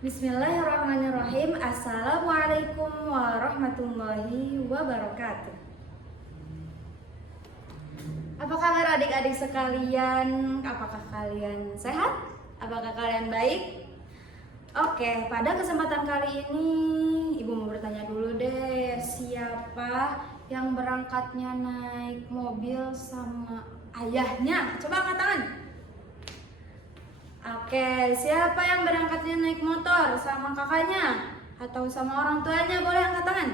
Bismillahirrahmanirrahim. Assalamualaikum warahmatullahi wabarakatuh. Apa kabar adik-adik sekalian? Apakah kalian sehat? Apakah kalian baik? Oke, pada kesempatan kali ini Ibu mau bertanya dulu deh, siapa yang berangkatnya naik mobil sama ayahnya? Coba angkat tangan. Oke, siapa yang berangkatnya naik motor sama kakaknya atau sama orang tuanya? Boleh angkat tangan.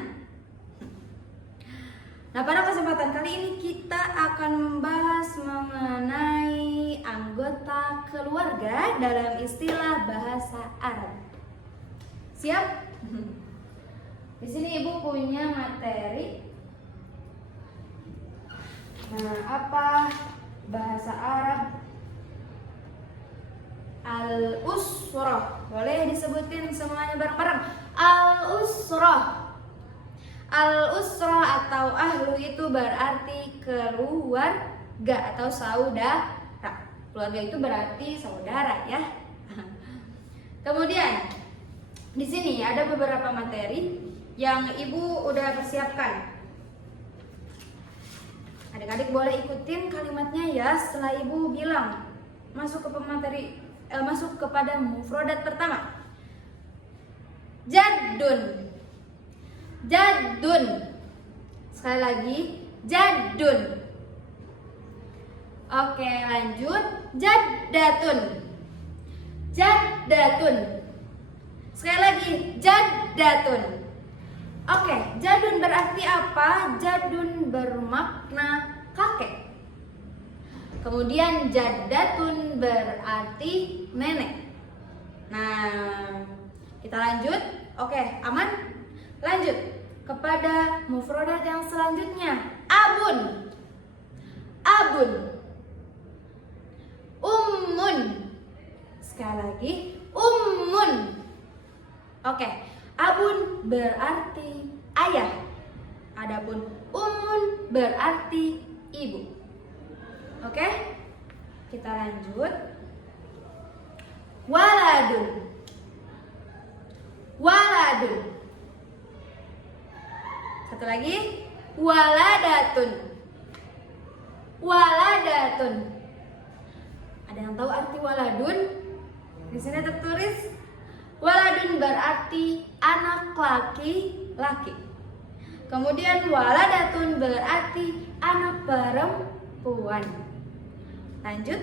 Nah, pada kesempatan kali ini kita akan membahas mengenai anggota keluarga dalam istilah bahasa Arab. Siap? Di sini Ibu punya materi. Nah, apa bahasa Arab? Al-usrah. Boleh disebutin semuanya bareng-bareng. Al-usrah. Al-usrah atau ahlu itu berarti keluarga atau saudara. Keluarga itu berarti saudara ya. Kemudian di sini ada beberapa materi yang Ibu udah persiapkan. Adik-adik boleh ikutin kalimatnya ya setelah Ibu bilang. Masuk kepada mufradat pertama. Jaddun. Jaddun. Sekali lagi, jaddun. Oke, lanjut. Jaddatun. Jaddatun. Sekali lagi, jaddatun. Oke, jadun berarti apa? Jadun bermakna kakek. Kemudian jaddatun berarti nenek. Nah, kita lanjut. Oke, aman? Lanjut kepada mufradat yang selanjutnya. Abun. Abun. Ummun. Sekali lagi, ummun. Oke, abun berarti ayah. Adapun ummun berarti ibu. Oke, kita lanjut. Waladun. Waladun. Satu lagi. Waladatun. Waladatun. Ada yang tahu arti waladun? Di sini tertulis waladun berarti anak laki-laki. Kemudian waladatun berarti anak perempuan. Lanjut.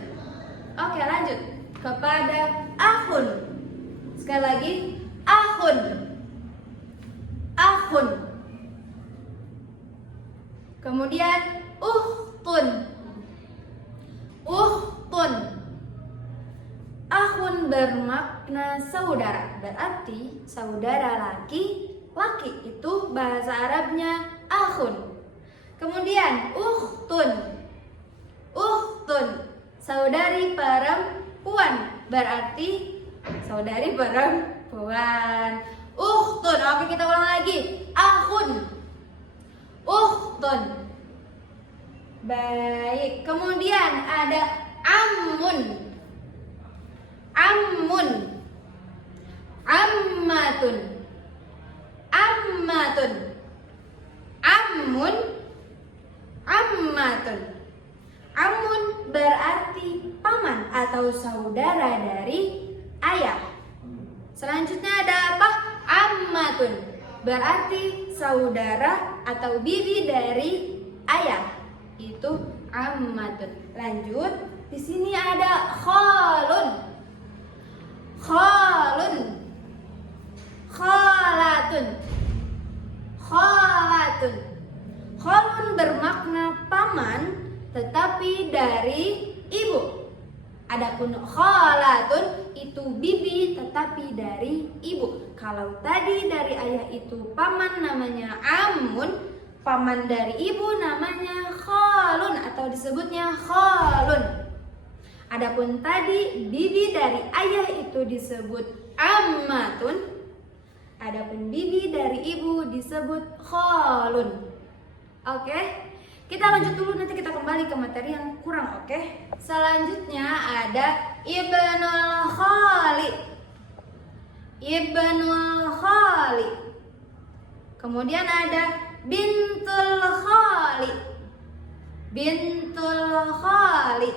Oke, lanjut kepada akhun. Sekali lagi, akhun. Akhun. Kemudian ukhtun. Ukhtun. Akhun bermakna saudara, berarti saudara laki-laki. Itu bahasa Arabnya akhun. Kemudian ukhtun. Ukhtun. Saudari perempuan, berarti saudari perempuan. Ukhtun. Oke, kita ulang lagi. Akhun. Ukhtun. Baik. Kemudian ada ammun. Ammun. Ammatun. Ammatun. Ammun. Ammatun. Ammun berarti paman atau saudara dari ayah. Selanjutnya ada apa? Ammatun berarti saudara atau bibi dari ayah. Itu ammatun. Lanjut, di sini ada khalun. Khalun. Khalatun. Khalatun. Khalun bermakna paman tetapi dari ibu. Adapun khalatun itu bibi tetapi dari ibu. Kalau tadi dari ayah itu paman namanya ammun, paman dari ibu namanya khalun atau disebutnya khalun. Adapun tadi bibi dari ayah itu disebut ammatun. Adapun bibi dari ibu disebut khalun. Oke? Kita lanjut dulu, nanti kita kembali ke materi yang kurang, oke? Selanjutnya ada ibnul khali. ibnul khali. Kemudian ada bintul khali. Bintul khali.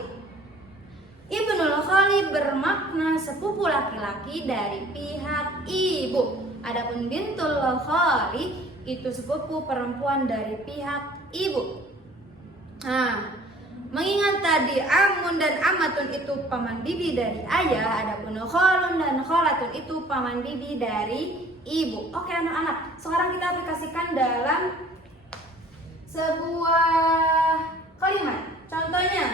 Ibnul khali bermakna sepupu laki-laki dari pihak ibu. Adapun bintul khali itu sepupu perempuan dari pihak ibu. Nah, mengingat tadi amun dan amatun itu paman bibi dari ayah, adapun khalun dan khalatun itu paman bibi dari ibu. Oke anak-anak, sekarang kita aplikasikan dalam sebuah kalimat. Contohnya,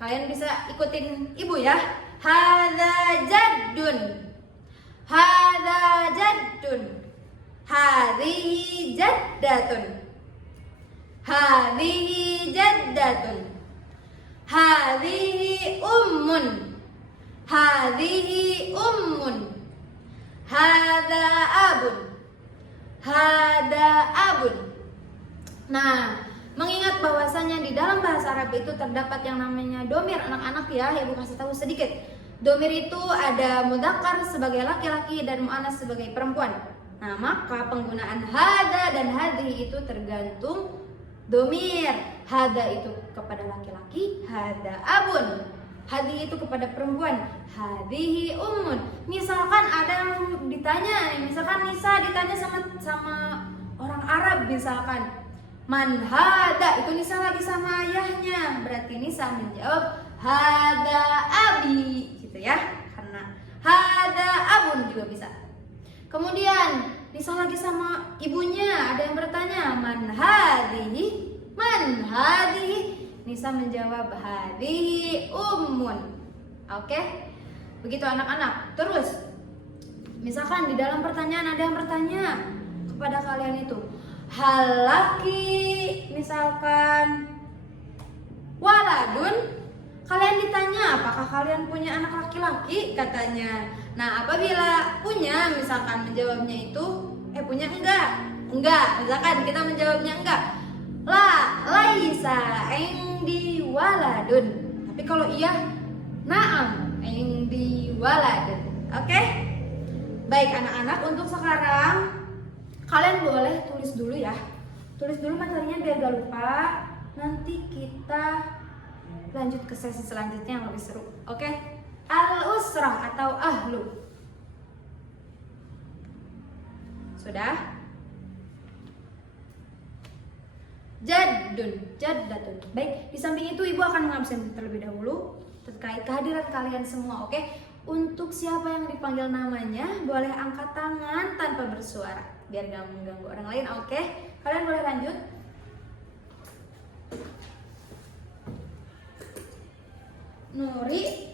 kalian bisa ikutin ibu ya. Hadza jaddun. Hadza jaddun. Hadhihi jaddatun. Hadhihi jaddatun. Hadhihi ummun. Hadhihi ummun. Hadza abun. Hadza abun. Nah, mengingat bahwasanya di dalam bahasa Arab itu terdapat yang namanya domir anak-anak ya, ibu kasih tahu sedikit. Domir itu ada mudzakkar sebagai laki-laki dan muannas sebagai perempuan. Nah, maka penggunaan hada dan hadhi itu tergantung domir. Hada itu kepada laki-laki, hada abun. Hadhi itu kepada perempuan, hadhihi ummun. Misalkan ada yang ditanya, misalkan Nisa ditanya sama orang Arab misalkan, man hada, itu Nisa lagi sama ayahnya, berarti Nisa menjawab hada abi gitu ya, karena hada abun juga bisa. Kemudian Nisa lagi sama ibunya, ada yang bertanya man hadihi, man hadihi, Nisa menjawab hadihi ummun. Oke, begitu anak-anak. Terus misalkan di dalam pertanyaan ada yang bertanya kepada kalian itu, hal laki misalkan waladun, kalian ditanya apakah kalian punya anak laki-laki katanya. Nah, apabila punya misalkan menjawabnya itu punya enggak, misalkan kita menjawabnya enggak, laisa indi waladun. Tapi kalau iya, na'am indi waladun. Oke? Baik anak-anak, untuk sekarang kalian boleh tulis dulu ya. Tulis dulu materinya biar gak lupa. Nanti kita lanjut ke sesi selanjutnya yang lebih seru. Oke? Al-usrah atau ahlu. Sudah? Jaddun, jaddatun. Baik, di samping itu ibu akan mengabsen terlebih dahulu terkait kehadiran kalian semua, oke? Untuk siapa yang dipanggil namanya, boleh angkat tangan tanpa bersuara biar gak mengganggu orang lain, oke? Kalian boleh lanjut. Nuri,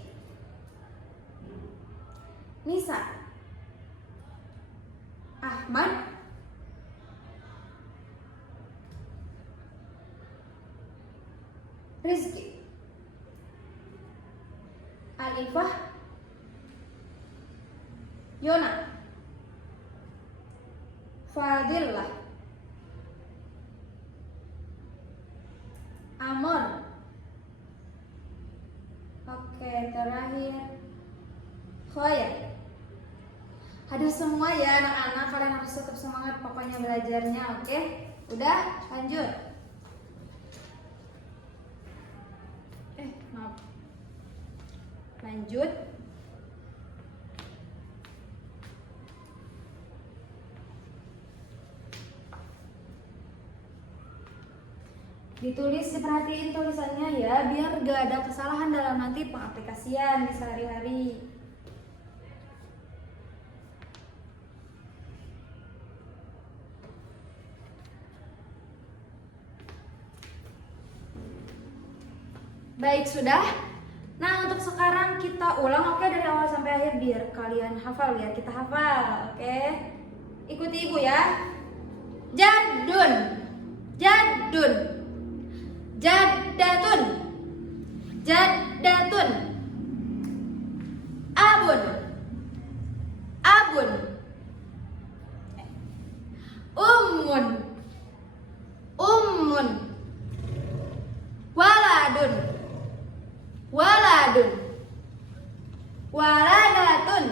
Nisa, Ahmad, Rizky, Alifah, Yona, Fadillah, Amor. Oke, terakhir Khoya. Hadir semua ya anak-anak, kalian harus tetap semangat pokoknya belajarnya, oke? Udah, lanjut. Maaf. Lanjut. Ditulis, diperhatiin tulisannya ya, biar gak ada kesalahan dalam nanti pengaplikasian di sehari-hari. Baik, sudah. Nah, untuk sekarang kita ulang, oke, dari awal sampai akhir biar kalian hafal, biar kita hafal, oke? Ikuti ibu ya. Jaddun, jaddun, jaddatun, jaddatun, abun, abun, ummun, ummun, waladun, waladun, waladatun,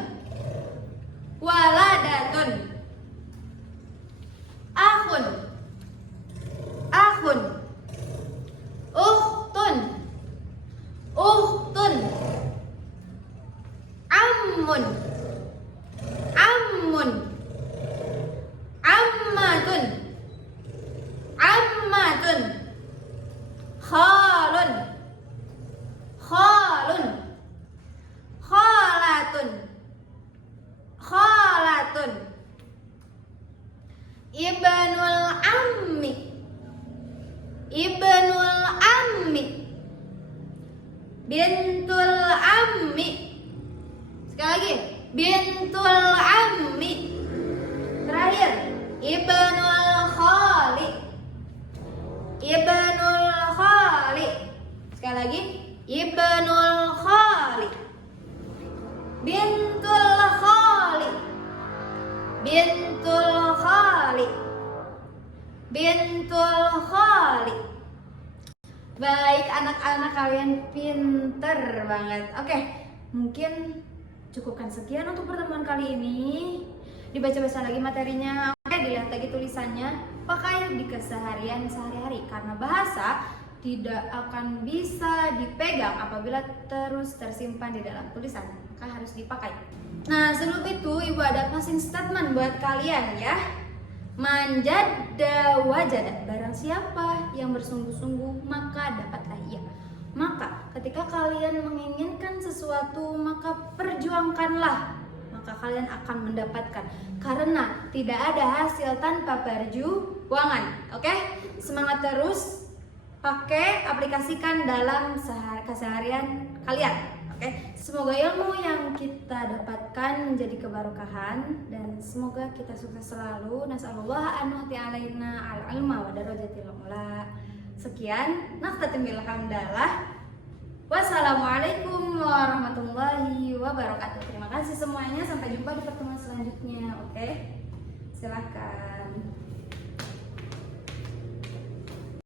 bintul ammi. Sekali lagi, bintul ammi. Terakhir, ibnul khali. Ibnul khali. Sekali lagi, ibnul khali. Bintul khali. Bintul khali. Bintul khali. Baik, anak-anak kalian pinter banget. Oke, mungkin cukupkan sekian untuk pertemuan kali ini. Dibaca-baca lagi materinya. Oke, dilihat lagi tulisannya. Pakai di keseharian sehari-hari. Karena bahasa tidak akan bisa dipegang apabila terus tersimpan di dalam tulisan. Maka harus dipakai. Nah, sebelum itu Ibu ada closing statement buat kalian ya. Manjada wajada, barang siapa yang bersungguh-sungguh maka dapatlah ia. Maka ketika kalian menginginkan sesuatu maka perjuangkanlah, maka kalian akan mendapatkan. Karena tidak ada hasil tanpa perjuangan. Oke? Semangat terus, pakai, aplikasikan dalam keseharian kalian. Oke? Semoga ilmu yang kita dapatkan menjadi keberkahan dan semoga kita sukses selalu. Nasallallahu an nu'ti alaina al-ilma wa darajatil ula. Sekian, naftatim bil hamdalah. Wassalamualaikum warahmatullahi wabarakatuh. Terima kasih semuanya, sampai jumpa di pertemuan selanjutnya. Oke? Silakan.